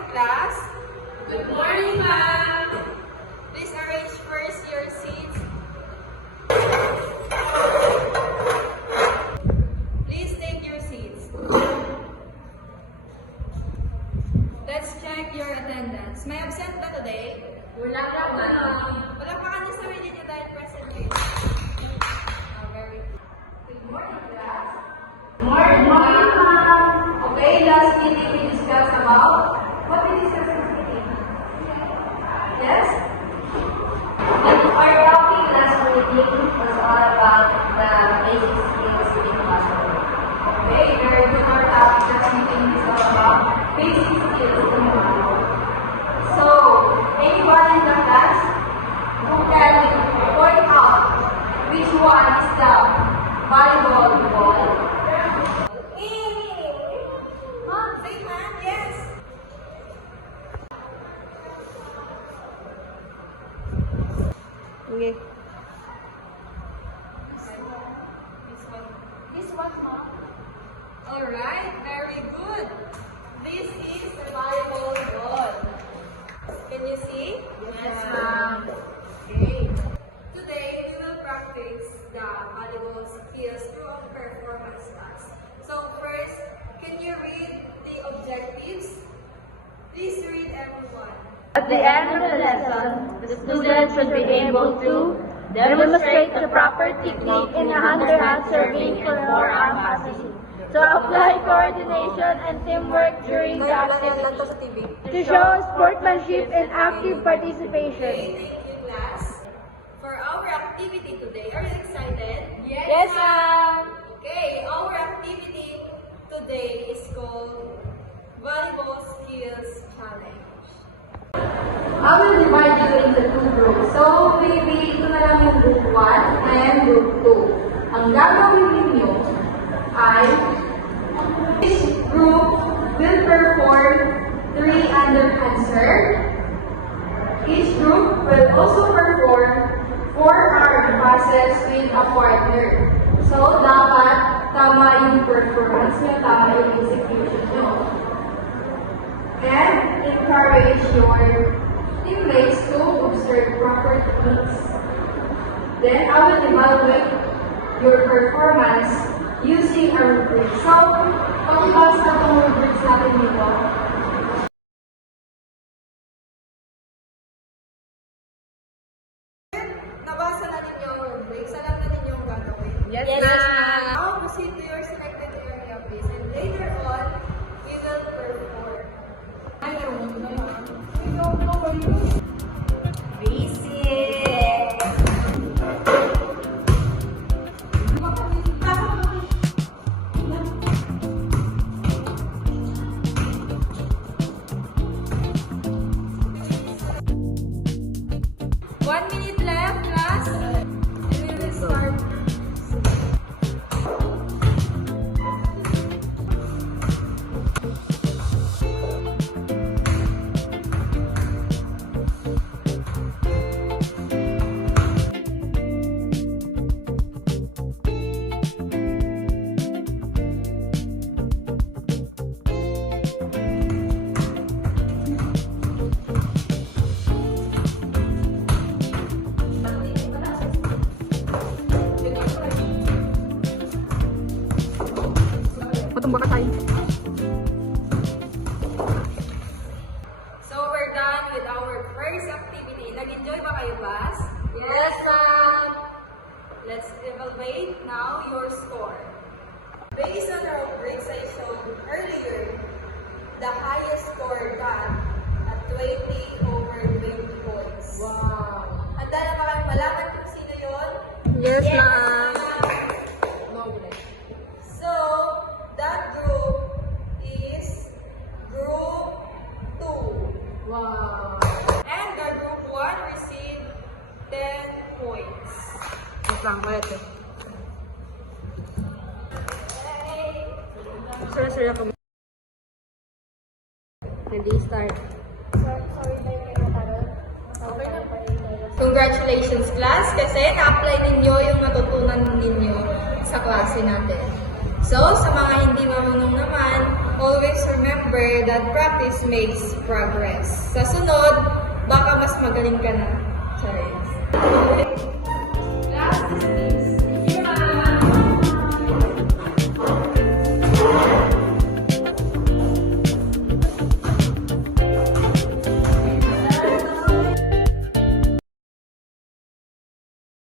morning, class. Good morning, ma'am. Please arrange first your seats. Please take your seats. Let's check your attendance. May absent ba today? Wala ka, ma'am. Wala pa ka na sa sarili niyo dahil present kayo. Very good. Good morning, class. Morning, ma'am. Okay, last meeting we discussed about what we discussed in meeting. Yes? Our topic last meeting was all about the basic skills in classroom. Okay, very good. Our topic last meeting is all about basic skills in classroom. So, anyone in the class who can point out which one is the volleyball ball? Yes. Okay. This one, ma'am. All right, very good. This is the volleyball ball. Can you see? Yes, ma'am. Okay. Today we will practice the volleyball skills through a performance class. So first, can you read the objectives? Please read everyone. At the end of the lesson, the student should be able to demonstrate the proper technique in a hand-to-hand serving for forearm passing, to apply coordination and teamwork during the activity, to show sportsmanship and active participation. Okay, thank you, class. For our activity today, are you excited? Yes, ma'am. Okay, our activity today is called Volleyball Skills Challenge. I will divide you into two groups. So, maybe ito na lang yung group 1 and group 2. Ang gagawin ninyo ay each group will perform 3 underhand serve. Each group will also perform 4 arm passes with a partner. So, dapat tama yung performance nyo, tama yung execution nyo. And encourage your teammates to observe proper techniques. Then I will evaluate your performance using a rubric. So, pag-ibasa na itong rubrics natin dito. Nabasa na ninyo ang rubrics. Alam na ninyo ang gagawin. Yes, ma'am. Now, proceed to your selected area, please. And later on, we will perform. One minute left, class. And we will start. Patumba ka tayo. So we're done with our first activity. Nag-enjoy ba kayo, class? Yes, ma'am. Let's evaluate now your score. Based on the rubrics I showed earlier, the highest score got at 20 over 20 points. Wow. Handa na ba kayo malaman kung sino yun? Yes, ma'am. So, that group is group 2. Wow. And the group 1 received 10 points. Wait lang, wait. Sir, ako. Ready, start. Congratulations, class, kasi na-apply ninyo yung natutunan ninyo sa klase natin. So, sa mga hindi marunong naman, always remember that practice makes progress. Sa sunod, baka mas magaling ka na. Charis.